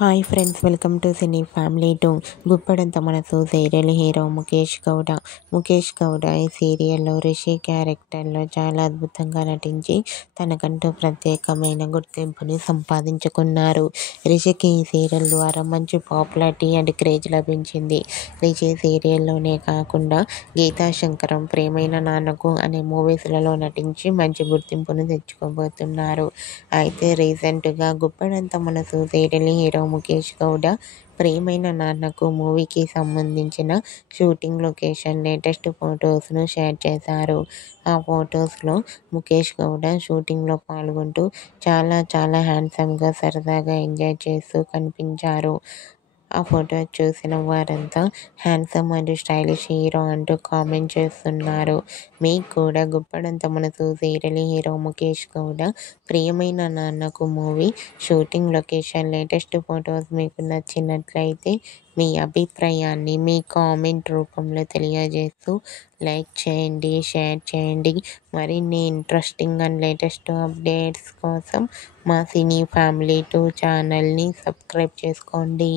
Hi friends, welcome to cine family two. Guppedantha Manasu serial hero Mukesh Gowda. Mukesh Gowda ఈ సీరియల్లో రిషి క్యారెక్టర్లో చాలా అద్భుతంగా నటించి తనకంటూ ప్రత్యేకమైన గుర్తింపుని సంపాదించుకున్నారు. రిషికి ఈ సీరియల్ ద్వారా మంచి పాపులారిటీ అండ్ క్రేజ్ లభించింది. రిషి సీరియల్లోనే కాకుండా గీతా శంకరం, ప్రేమైన నాన్నకు అనే మూవీస్లలో నటించి మంచి గుర్తింపును తెచ్చుకోబోతున్నారు. అయితే రీసెంట్గా గుప్పడంత మనసు సీరియల్ హీరో ముఖేష్ గౌడ ప్రేమైన నాన్నకు మూవీకి సంబంధించిన షూటింగ్ లొకేషన్ లేటెస్ట్ ఫొటోస్ను షేర్ చేశారు. ఆ ఫొటోస్లో ముఖేష్ గౌడ షూటింగ్లో పాల్గొంటూ చాలా హ్యాండ్సమ్గా సరదాగా ఎంజాయ్ చేస్తూ కనిపించారు. ఆ ఫోటో చూసిన వారంతా హ్యాండ్సమ్ అండ్ స్టైలిష్ హీరో అంటూ కామెంట్ చేస్తున్నారు. మీకు కూడా గుప్పడంత మనసు సీరియల్ హీరో ముఖేష్ గౌడ ప్రియమైన నాన్నకు movie shooting location latest photos మీకు నచ్చినట్లయితే మీ అభిప్రాయాన్ని మీ కామెంట్ రూపంలో తెలియజేస్తూ లైక్ చేయండి, షేర్ చేయండి. మరిన్ని ఇంట్రెస్టింగ్ అండ్ లేటెస్ట్ అప్డేట్స్ కోసం మా సినీ ఫ్యామిలీ 2 ఛానల్ని సబ్స్క్రైబ్ చేసుకోండి.